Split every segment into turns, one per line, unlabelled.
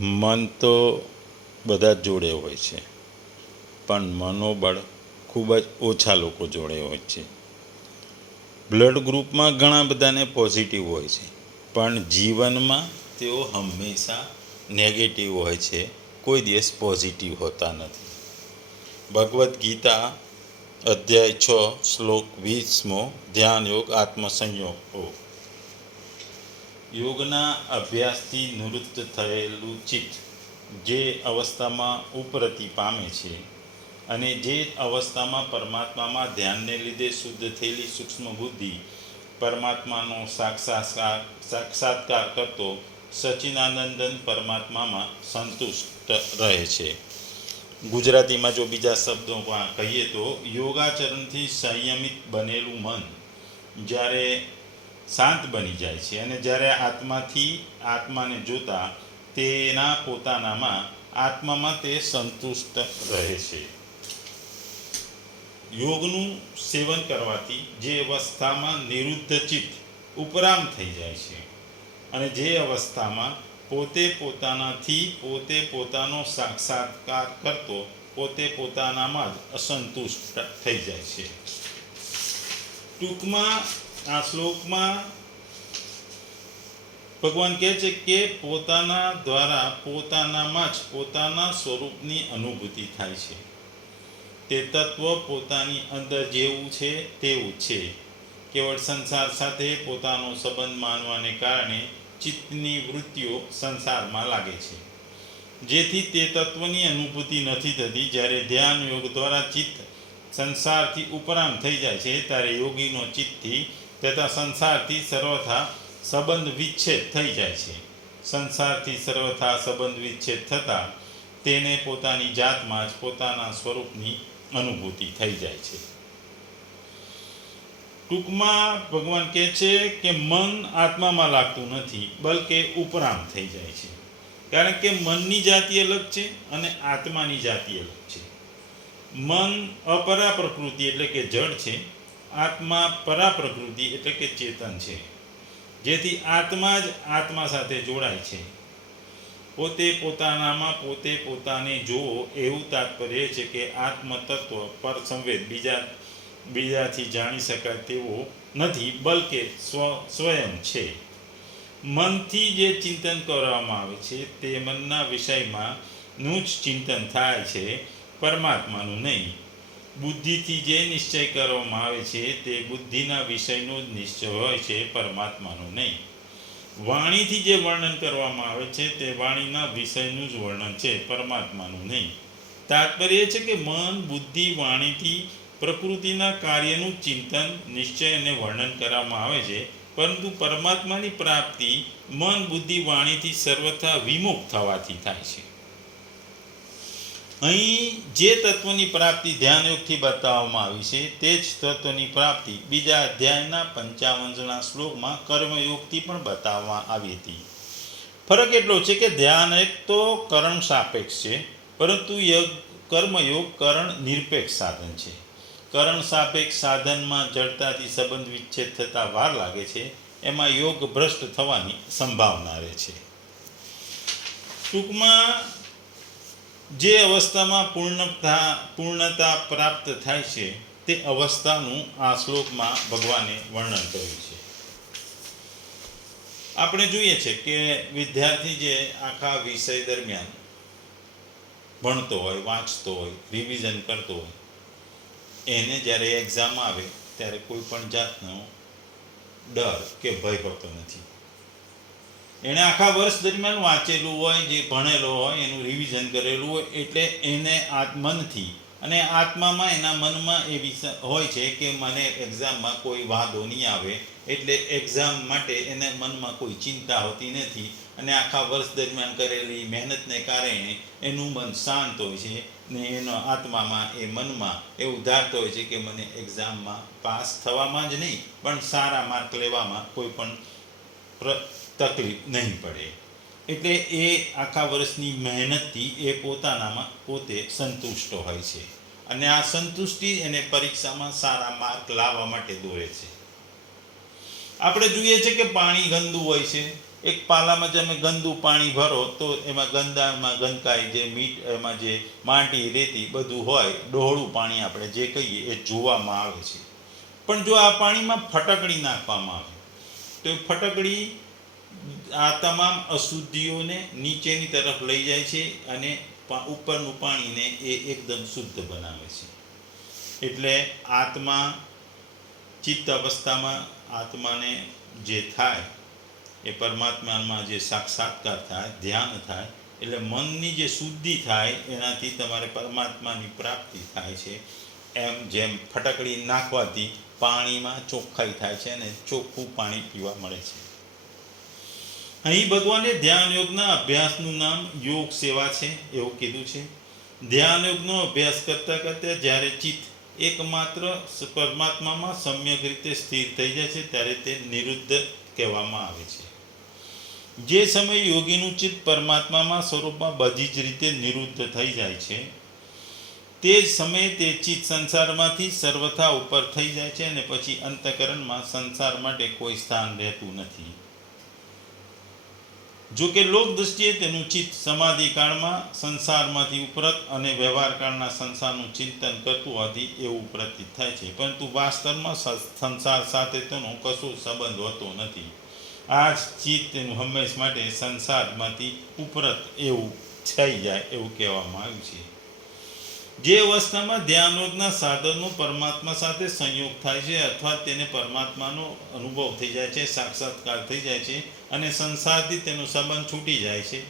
મન તો બધા જ જોડે હોય છે. પણ મનોબળ ખૂબ જ ઓછા લોકો જોડે હોય છે. બ્લડ ગ્રુપમાં ઘણા બધાને પોઝિટિવ હોય છે. પણ જીવનમાં તેઓ હંમેશા નેગેટિવ હોય છે. કોઈ દિવસ પોઝિટિવ હોતા નથી. ભગવદ્ ગીતા અધ્યાય છ, શ્લોક વીસમો, ધ્યાન યોગ, આત્મસંયોગ યોગના અભ્યાસથી નિવૃત્ત થયેલું ચિત્ત જે અવસ્થામાં ઉપરતિ પામે છે અને જે અવસ્થામાં પરમાત્મામાં ધ્યાનને લીધે શુદ્ધ થયેલી સૂક્ષ્મ બુદ્ધિ પરમાત્માનો સાક્ષાત્કાર સાક્ષાત્કાર કરતો સચિનાનંદન પરમાત્મામાં સંતુષ્ટ રહે છે. ગુજરાતીમાં જો બીજા શબ્દોમાં કહીએ તો યોગાચરણથી સંયમિત બનેલું મન જ્યારે શાંત બની જાય છે અને જ્યારે આત્માથી આત્માને જોતા તેના પોતાનામાં આત્મામાં તે સંતુષ્ટ રહે છે. યોગનું સેવન કરવાથી જે અવસ્થામાં નિરુદ્ધ ચિત્ત ઉપરામ થઈ જાય છે અને જે અવસ્થામાં પોતે પોતાનાથી પોતે પોતાનો સાક્ષાત્કાર કરતો પોતે પોતાનામાં જ અસંતુષ્ટ થઈ જાય છે. ટૂંકમાં આ શ્લોકમાં ભગવાન કહે છે કે પોતાના દ્વારા, પોતાનામાં જ પોતાના સ્વરૂપની અનુભૂતિ થાય છે. તે તત્વ પોતાની અંદર જેવું છે, તેવું છે. કેવળ સંસાર સાથે પોતાનો સંબંધ માનવાને કારણે ચિત્તની વૃત્તિઓ સંસારમાં લાગે છે. જેથી તે તત્વની અનુભૂતિ નથી થતી. જ્યારે ધ્યાન યોગ દ્વારા ચિત્ત સંસારથી ઉપરામ થઈ જાય છે, ત્યારે યોગીનો ચિત્તથી તથા સંસારથી સર્વથા સંબંધ વિચ્છેદ થઈ જાય છે. સંસારથી સર્વથા સંબંધ વિચ્છેદ થતાં તેને પોતાની જાતમાં જ પોતાના સ્વરૂપની અનુભૂતિ થઈ જાય છે. ટૂંકમાં ભગવાન કહે છે કે મન આત્મામાં લાગતું નથી, બલકે ઉપરામ થઈ જાય છે. કારણ કે મનની જાતિ અલગ છે અને આત્માની જાતિ અલગ છે. મન અપરા પ્રકૃતિ એટલે કે જડ છે આત્મા પરા પ્રકૃતિ એટલે કે ચેતન છે. જેથી આત્મા જ આત્મા સાથે જોડાય છે. પોતે પોતાનામાં પોતે પોતાને જોવો એવું તાત્પર્ય છે કે આત્મતત્વ પર સંવેદ. બીજા, બીજાથી જાણી શકાય તેવો નથી, બલકે સ્વ, સ્વયં છે. મનથી જે ચિંતન કરવામાં આવે છે તે મનના વિષયમાં નું જ ચિંતન થાય છે, પરમાત્માનું નહીં. બુદ્ધિથી જે નિશ્ચય કરવામાં આવે છે, તે બુદ્ધિના વિષયનો જ નિશ્ચય હોય છે, પરમાત્માનો નહીં. વાણીથી જે વર્ણન કરવામાં આવે છે, તે વાણીના વિષયનું જ વર્ણન છે, પરમાત્માનું નહીં. તાત્પર્ય છે કે મન, બુદ્ધિ, વાણીથી પ્રકૃતિના કાર્યનું ચિંતન, નિશ્ચય અને વર્ણન કરવામાં આવે છે, પરંતુ પરમાત્માની પ્રાપ્તિ મન, બુદ્ધિ, વાણીથી સર્વથા વિમુખ થવાથી થાય છે. અહીં જે તત્વની પ્રાપ્તિ ધ્યાનયોગથી બતાવવામાં આવી છે, તે જ તત્વની પ્રાપ્તિ બીજા અધ્યાયના પંચાવનના શ્લોકમાં કર્મયોગથી પણ બતાવવામાં આવી હતી. ફરક એટલો છે કે ધ્યાન એક તો કરણ સાપેક્ષ છે, પરંતુ યગ કર્મયોગ કરણ નિરપેક્ષ સાધન છે. કરણ સાપેક્ષ સાધનમાં જડતાથી સંબંધ વિચ્છેદ થતાં વાર લાગે છે, એમાં યોગ ભ્રષ્ટ થવાની સંભાવના રહે છે. ટૂંકમાં જે અવસ્થામાં પૂર્ણતા પૂર્ણતા પ્રાપ્ત થાય છે, તે અવસ્થાનું આ શ્લોકમાં ભગવાને વર્ણન કર્યું છે. આપણે જોઈએ છે કે વિદ્યાર્થી જે આખા વિષય દરમિયાન ભણતો હોય, વાંચતો હોય રિવિઝન કરતો હોય, એને જ્યારે એક્ઝામ આવે, ત્યારે કોઈ પણ જાતનો ડર કે ભય હોતો નથી. એણે આખા વર્ષ દરમિયાન વાંચેલું હોય, જે ભણેલો હોય, એનું રિવિઝન કરેલું હોય, એટલે એને આત્મનથી અને આત્મામાં એના મનમાં એ વિષય હોય છે કે મને એક્ઝામમાં કોઈ વાંધો નહીં આવે, એટલે એક્ઝામ માટે એને મનમાં કોઈ ચિંતા હોતી નથી. અને આખા વર્ષ દરમિયાન કરેલી મહેનતને કારણે એનું મન શાંત હોય છે ને એનો આત્મામાં એ મનમાં એ ઉધારતો હોય છે કે મને એક્ઝામમાં પાસ થવામાં જ નહીં, પણ સારા માર્ક લેવામાં કોઈ પણ પ્ર તકલીફ નહીં પડે. એટલે એ આખા વર્ષની મહેનતથી એ પોતાનામાં પોતે સંતુષ્ટ હોય છે. અને આ સંતુષ્ટિ એને પરીક્ષામાં સારા માર્ક લાવવા માટે દોરે છે. આપણે જોઈએ છે કે પાણી ગંદુ હોય છે. એક પાલામાં તમે ગંદુ પાણી ભરો તો એમાં ગંદામાં ગંદકાઈ જે મીઠ એમાં જે માટી રેતી બધું હોય, ડોહળું પાણી આપણે જે કહીએ એ જોવામાં આવે છે. પણ જો આ પાણીમાં ફટકડી નાખવામાં આવે, તો એ ફટકડી આ તમામ અશુદ્ધિઓને નીચેની તરફ લઈ જાય છે અને ઉપરનું પાણીને એ એકદમ શુદ્ધ બનાવે છે. એટલે આત્મા ચિત્ત અવસ્થામાં આત્માને જે થાય, એ પરમાત્મામાં જે સાક્ષાત્કાર થાય, ધ્યાન થાય, એટલે મનની જે શુદ્ધિ થાય, એનાથી તમારે પરમાત્માની પ્રાપ્તિ થાય છે. એમ જેમ ફટકડી નાખવાથી પાણીમાં ચોખ્ખાઈ થાય છે અને ચોખ્ખું પાણી પીવા મળે છે. અહીં ભગવાને ધ્યાન યોગના અભ્યાસનું નામ યોગ સેવા છે, એવું કીધું છે. ધ્યાન યોગનો અભ્યાસ કરતાં કરતાં જ્યારે ચિત્ત એકમાત્ર પરમાત્મામાં સમ્યક રીતે સ્થિર થઈ જાય છે, ત્યારે તે નિરુદ્ધ કહેવામાં આવે છે. જે સમયે યોગીનું ચિત્ત પરમાત્મામાં સ્વરૂપમાં બધી જ રીતે નિરુદ્ધ થઈ જાય છે, તે જ સમયે તે ચિત્ત સંસારમાંથી સર્વથા ઉપર થઈ જાય છે અને પછી અંતકરણમાં સંસાર માટે કોઈ સ્થાન રહેતું નથી. જો કે લોક દ્રષ્ટિએ તેનું ચિત્ત સમાધિ કાળમાં, સંસારમાંથી ઉપરત અને વ્યવહાર કાળના સંસારનું ચિંતન કરતું હોવાથી એવું પ્રતીત થાય છે. પરંતુ વાસ્તવમાં સંસાર સાથે તેનો કશો સંબંધ હોતો નથી. આ જ ચિત્ત તેનું હંમેશ માટે સંસારમાંથી ઉપરત એવું થઈ જાય એવું કહેવામાં આવ્યું છે. જે અવસ્થામાં ધ્યાન યોગના સાધનો પરમાત્મા સાથે સંયોગ થાય છે અથવા તેને પરમાત્માનો અનુભવ થઈ જાય છે, સાક્ષાત્કાર થઈ જાય છે અને સંસારથી તેનો સંબંધ છૂટી જાય છે.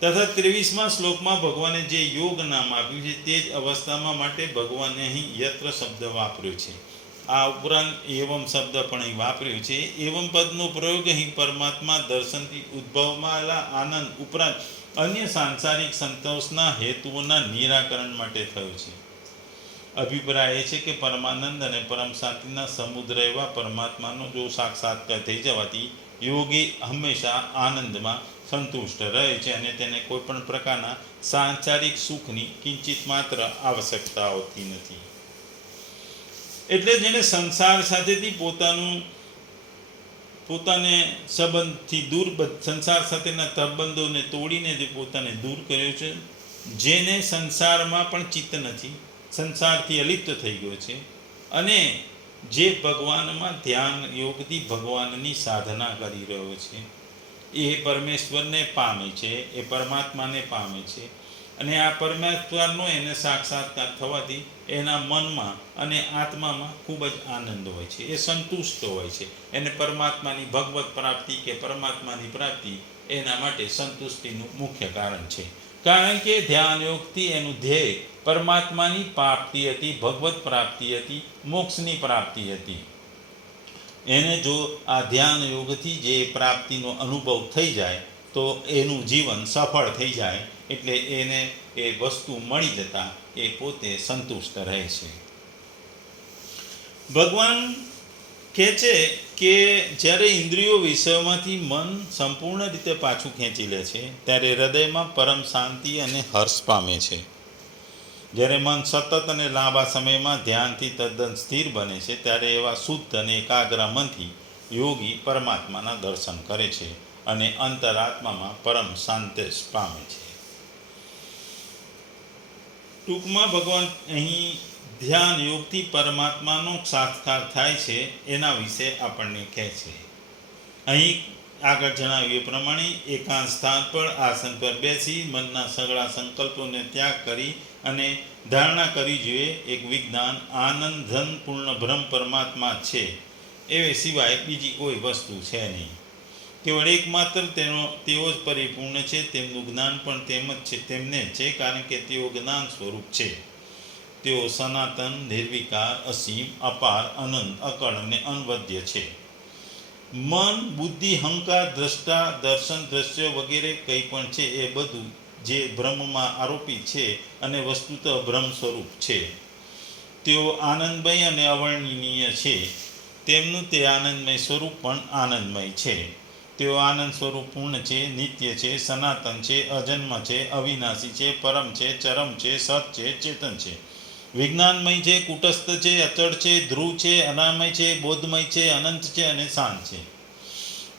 તથા ત્રેવીસમાં શ્લોકમાં ભગવાને જે યોગ નામ આપ્યું છે તે જ અવસ્થામાં માટે ભગવાને અહીં યત્ર શબ્દ વાપર્યો છે. આ ઉપરાંત એવમ શબ્દ પણ અહીં વાપર્યો છે. એવમ પદનો પ્રયોગ અહીં પરમાત્મા દર્શનથી ઉદ્ભવમાંલા આનંદ ઉપરાંત અન્ય સાંસારિક સંતોષના હેતુઓના નિરાકરણ માટે થયો છે. અભિપ્રાય એ છે કે પરમાનંદ અને પરમ શાંતિના સમુદ્ર એવા પરમાત્માનો જો સાક્ષાત્કાર થઈ જવાથી યોગી હંમેશા આનંદમાં સંતુષ્ટ રહે છે અને તેને કોઈ પણ પ્રકારના સાંસારિક સુખની કિંચિત માત્ર આવશ્યકતા હોતી નથી. એટલે જેને સંસાર સાથેથી પોતાનું, પોતાને સંબંધથી દૂર સંસાર સાથેના સંબંધોને તોડીને જે પોતાને દૂર કર્યો છે, જેને સંસારમાં પણ ચિત્ત નથી, સંસારથી અલિપ્ત થઈ ગયો છે, અને જે ભગવાનમાં ધ્યાન યોગથી ભગવાનની સાધના કરી રહ્યો છે, એ પરમેશ્વરને પામે છે, એ પરમાત્માને પામે છે અને આ પરમાત્માનો એને સાક્ષાત્કાર થવાથી એના મનમાં અને આત્મામાં ખૂબ જ આનંદ હોય છે. એ સંતુષ્ટ હોય છે. એને પરમાત્માની ભગવત પ્રાપ્તિ કે પરમાત્માની પ્રાપ્તિ એના માટે સંતુષ્ટિનું મુખ્ય કારણ છે. કારણ કે ધ્યાન યોગથી એનું ધ્યેય પરમાત્માની પ્રાપ્તિ હતી, ભગવત પ્રાપ્તિ હતી, મોક્ષની પ્રાપ્તિ હતી. એને જો આ ધ્યાન યોગથી જે પ્રાપ્તિનો અનુભવ થઈ જાય, તો એનું જીવન સફળ થઈ જાય. એટલે એને એ વસ્તુ મળી જતા એ પોતે સંતુષ્ટ રહે છે. ભગવાન કહે છે કે જ્યારે ઇન્દ્રિયો વિષયોમાંથી મન સંપૂર્ણ રીતે પાછું ખેંચી લે છે, ત્યારે હૃદયમાં પરમ શાંતિ અને હર્ષ પામે છે. જ્યારે મન સતત અને લાંબા સમયમાં ધ્યાનથી તદ્દન સ્થિર બને છે, ત્યારે એવા શુદ્ધ અને એકાગ્ર મનથી યોગી પરમાત્માના દર્શન કરે છે અને અંતરાત્મામાં પરમ શાંતિ પામે છે. ટૂંકમાં ભગવાન અહીં ધ્યાન યોગથી પરમાત્માનો સાક્ષાત્કાર થાય છે, એના વિશે આપણને કહે છે. અહીં આગળ જણાવ્યું પ્રમાણે એકાંત સ્થાન પર આસન પર બેસી મનના સગળા સંકલ્પોને ત્યાગ કરી અને ધારણા કરવી જોઈએ, એક વિજ્ઞાન આનંદ ધન પૂર્ણ બ્રહ્મ પરમાત્મા છે. એ સિવાય બીજી કોઈ વસ્તુ છે નહીં. કેવળ એકમાત્ર તેનો, તેઓ જ પરિપૂર્ણ છે, તેમનું જ્ઞાન પણ તેમ જ છે, તેમને છે, કારણ કે તેઓ જ્ઞાન સ્વરૂપ છે. તેઓ સનાતન, નિર્વિકાર, અસીમ, અપાર, અનંત, અકળ અને અનવદ્ય છે. મન, બુદ્ધિ હંકાર દ્રષ્ટા, દર્શન, દ્રશ્ય વગેરે કંઈ પણ છે, એ બધું જે બ્રહ્મમાં આરોપી છે અને વસ્તુત બ્રહ્મ સ્વરૂપ છે. તેઓ આનંદમય અને અવર્ણનીય છે. તેમનું તે આનંદમય સ્વરૂપ પણ આનંદમય છે. તેઓ આનંદ સ્વરૂપ પૂર્ણ છે, નિત્ય છે, સનાતન છે, અજન્મ છે, અવિનાશી છે, પરમ છે, ચરમ છે, સત છે, ચેતન છે. વિજ્ઞાનમય છે, કુટસ્થ છે, અચળ છે, ધ્રુવ છે, અનામય છે, બોધમય છે, અનંત છે અને શાંત છે.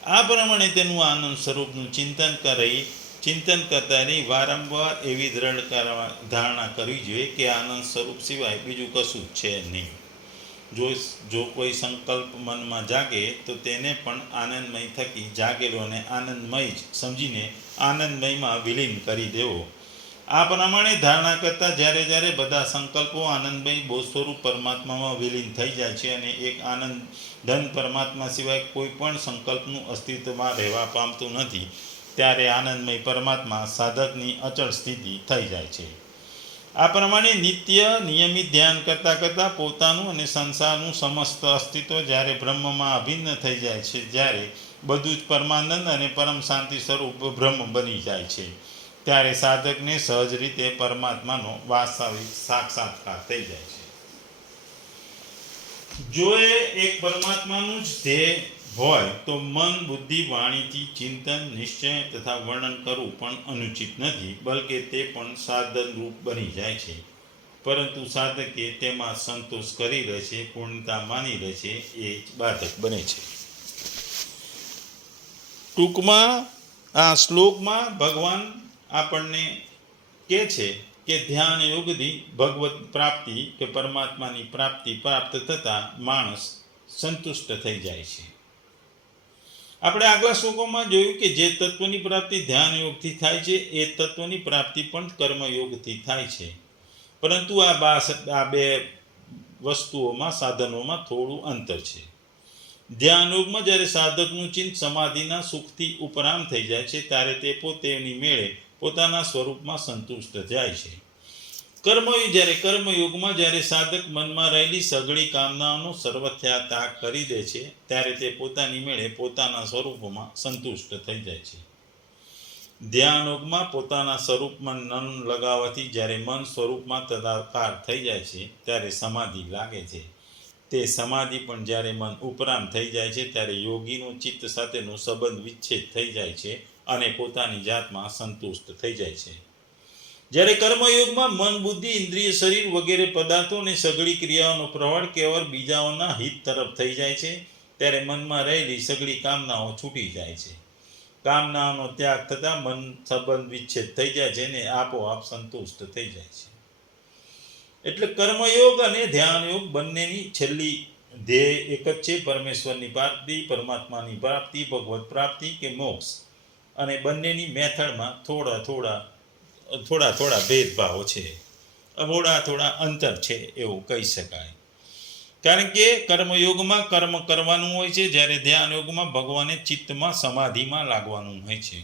આ પ્રમાણે તેનું આનંદ સ્વરૂપનું ચિંતન કરી, ચિંતન કરતા નહીં વારંવાર એવી દ્રઢ ધારણા કરવી જોઈએ કે આનંદ સ્વરૂપ સિવાય બીજું કશું જ છે નહીં. જો જો કોઈ સંકલ્પ મનમાં જાગે તો તેને પણ આનંદમય થકી જાગેલો અને આનંદમય જ સમજીને આનંદમયમાં વિલીન કરી દેવો. આ પ્રમાણે ધારણા કરતાં જ્યારે જ્યારે બધા સંકલ્પો આનંદમય બોધ સ્વરૂપ પરમાત્મામાં વિલીન થઈ જાય છે અને એક આનંદ ધન પરમાત્મા સિવાય કોઈ પણ સંકલ્પનું અસ્તિત્વમાં રહેવા પામતું નથી, ત્યારે આનંદમય પરમાત્મા સાધકની અચળ સ્થિતિ થઈ જાય છે. આ પ્રમાણે નિત્ય નિયમિત ધ્યાન કરતાં કરતાં પોતાનું અને સંસારનું સમસ્ત અસ્તિત્વ જ્યારે બ્રહ્મમાં અભિન્ન થઈ જાય છે, જ્યારે બધું જ પરમાનંદ અને પરમ શાંતિ સ્વરૂપ બ્રહ્મ બની જાય છે, ત્યારે સાધકને સહજ રીતે પરમાત્માનો વાસ્તવિક સાક્ષાત્કાર થઈ જાય છે. જો એ એક પરમાત્માનું જ ધ્યેય હોય, તો મન, બુદ્ધિ, વાણીથી ચિંતન, નિશ્ચય તથા વર્ણન કરવું પણ અનુચિત નથી, બલકે તે પણ સાધન રૂપ બની જાય છે. પરંતુ સાધકે તેમાં સંતોષ કરી રહે છે પૂર્ણતા માની રહે છે એ જ બાધક બને છે. ટૂંકમાં, આ શ્લોકમાં ભગવાન આપણને કહે છે કે ધ્યાન યોગથી ભગવત પ્રાપ્તિ કે પરમાત્માની પ્રાપ્તિ પ્રાપ્ત થતાં માણસ સંતુષ્ટ થઈ જાય છે. આપણે આગલા શ્લોકોમાં જોયું કે જે તત્વની પ્રાપ્તિ ધ્યાન યોગથી થાય છે, એ તત્વની પ્રાપ્તિ પણ કર્મયોગથી થાય છે. પરંતુ આ બા આ બે વસ્તુઓમાં, સાધનોમાં થોડું અંતર છે. ધ્યાન યોગમાં જ્યારે સાધકનું ચિંત સમાધિના સુખથી ઉપરામ થઈ જાય છે, ત્યારે તે પોતેની મેળે પોતાના સ્વરૂપમાં સંતુષ્ટ જાય છે. કર્મયોગ જ્યારે કર્મયુગમાં જ્યારે સાધક મનમાં રહેલી સઘળી કામનાઓનો સર્વથ્યા ત્યાગ કરી દે છે, ત્યારે તે પોતાની મેળે પોતાના સ્વરૂપમાં સંતુષ્ટ થઈ જાય છે. ધ્યાનયોગમાં પોતાના સ્વરૂપમાં નન લગાવવાથી જ્યારે મન સ્વરૂપમાં તદાકાર થઈ જાય છે, ત્યારે સમાધિ લાગે છે. તે સમાધિ પણ જ્યારે મન ઉપરાંત થઈ જાય છે, ત્યારે યોગીનું ચિત્ત સાથેનો સંબંધ વિચ્છેદ થઈ જાય છે અને પોતાની જાતમાં સંતુષ્ટ થઈ જાય છે. જ્યારે કર્મયોગમાં મન, બુદ્ધિ, ઇન્દ્રિય, શરીર વગેરે પદાર્થો અને સઘળી ક્રિયાઓનો પ્રવાળ કેવળ બીજાઓના હિત તરફ થઈ જાય છે, ત્યારે મનમાં રહેલી સઘળી કામનાઓ છૂટી જાય છે. કામનાઓનો ત્યાગ થતાં મન સંબંધ વિચ્છેદ થઈ જાય છે અને આપોઆપ સંતુષ્ટ થઈ જાય છે. એટલે કર્મયોગ અને ધ્યાનયોગ બંનેની છેલ્લી ધ્યેય એક જ છે, પરમેશ્વરની પ્રાપ્તિ, પરમાત્માની પ્રાપ્તિ, ભગવત પ્રાપ્તિ કે મોક્ષ. અને બંનેની મેથડમાં થોડા થોડા થોડા થોડા ભેદભાવો છે. થોડા થોડા અંતર છે એવું કહી શકાય. કારણ કે કર્મયોગમાં કર્મ કરવાનું હોય છે, જ્યારે ધ્યાન યોગમાં ભગવાને ચિત્તમાં સમાધિમાં લાગવાનું હોય છે.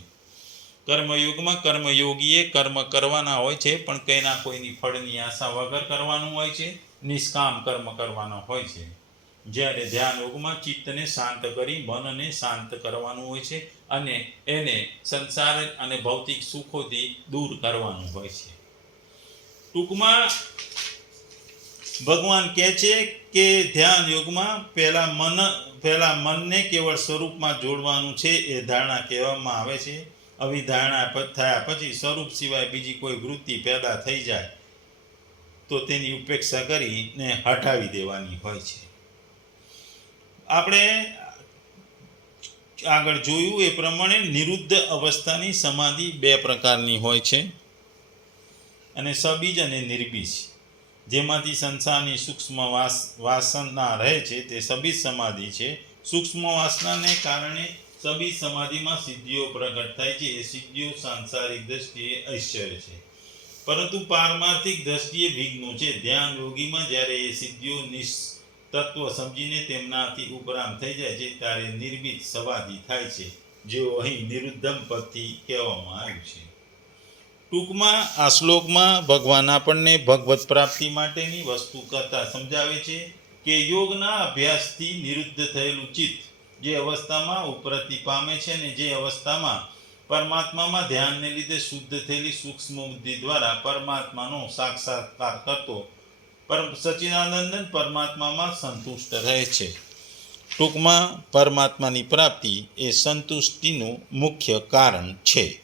કર્મયુગમાં કર્મયોગીએ કર્મ કરવાના હોય છે, પણ કંઈના કોઈની ફળની આશા વગર કરવાનું હોય છે, નિષ્કામ કર્મ કરવાનો હોય છે. જ્યારે ધ્યાન યોગમાં ચિત્તને શાંત કરી મનને શાંત કરવાનું હોય છે અને એને સંસાર અને ભૌતિક સુખોથી દૂર કરવાનું હોય છે. ટૂંકમાં ભગવાન કહે છે કે ધ્યાન યોગમાં પહેલા મન, પહેલા મનને કેવળ સ્વરૂપમાં જોડવાનું છે એ ધારણા કહેવામાં આવે છે. આવી ધારણા થયા પછી સ્વરૂપ સિવાય બીજી કોઈ વૃત્તિ પેદા થઈ જાય તો તેની ઉપેક્ષા કરીને હટાવી દેવાની હોય છે. આપણે આગળ જોયું એ પ્રમાણે નિરુદ્ધ અવસ્થાની સમાધિ બે પ્રકારની હોય છે. અને સબીજ અને નિર્બીજ, જેમાંથી સંસારની સૂક્ષ્મ વાસ વાસના રહે છે તે સબીજ સમાધિ છે. સૂક્ષ્મ વાસનાને કારણે સબીજ સમાધિમાં સિદ્ધિઓ પ્રગટ થાય છે. એ સિદ્ધિઓ સાંસારિક દ્રષ્ટિએ ઐશ્વર્ય છે. પરંતુ પારમાર્થિક દ્રષ્ટિએ વિઘ્નો છે. ધ્યાન યોગીમાં જ્યારે એ સિદ્ધિઓ નિષ તત્વ સમજીને તેમનાથી ઉપરામ થઈ જાય છે, ત્યારે નિર્મિત સવાદી થાય છે, જેઓ અહીં નિરુદ્ધમ પદથી કહેવામાં આવ્યું છે. ટૂંકમાં, આ શ્લોકમાં ભગવાન આપણને ભગવત પ્રાપ્તિ માટેની વસ્તુ કરતા સમજાવે છે કે યોગના અભ્યાસથી નિરુદ્ધ થયેલું ચિત્ત જે અવસ્થામાં ઉપરતિ પામે છે ને જે અવસ્થામાં પરમાત્મામાં ધ્યાનને લીધે શુદ્ધ થયેલી સૂક્ષ્મ બુદ્ધિ દ્વારા પરમાત્માનો સાક્ષાત્કાર કરતો પરમ સચ્ચિદાનંદન પરમાત્મામાં સંતુષ્ટ રહે છે. ટૂંકમાં પરમાત્માની પ્રાપ્તિ એ સંતુષ્ટિનું મુખ્ય કારણ છે.